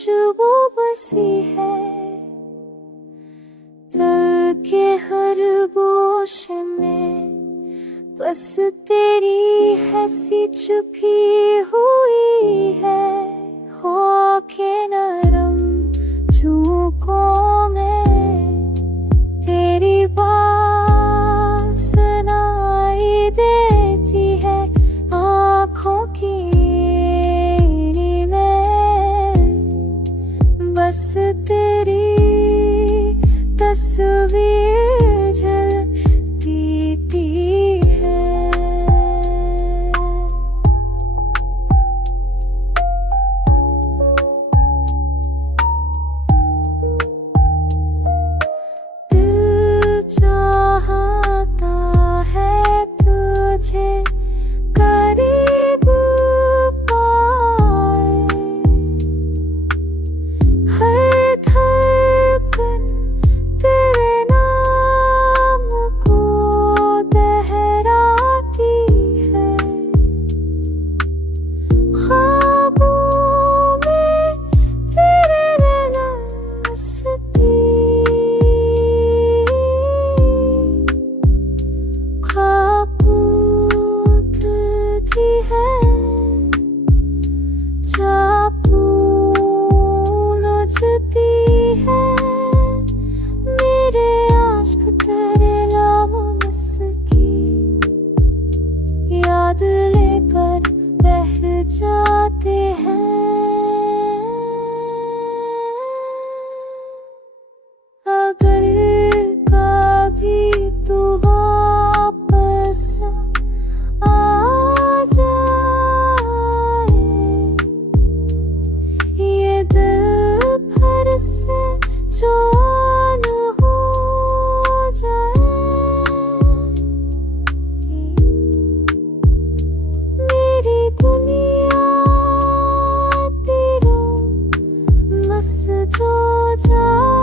खुशबू बसी है, दिल के हर गोशे में बस तेरी हंसी छुपी हुई है। हो के नरम झोंकों में तेरी बात सुनाई देती है, आँखों की बस तेरी तस्वीर झलकती है। दिल चाहता है तुझे करीब पाए, हर धड़कन तेरे नाम को दोहराती है। ख्वाबों में तेरे नैना मस्ती, ख्वाब बदलती है, चाहूं उलझती है। मेरे आशिक तेरे लामस की याद लेकर बह जाते हैं। अगर कभी तू वापस आ जाए, ये दिल फिर से जान हो जाए। मेरी दुनिया तेरा मस्त हो जाए।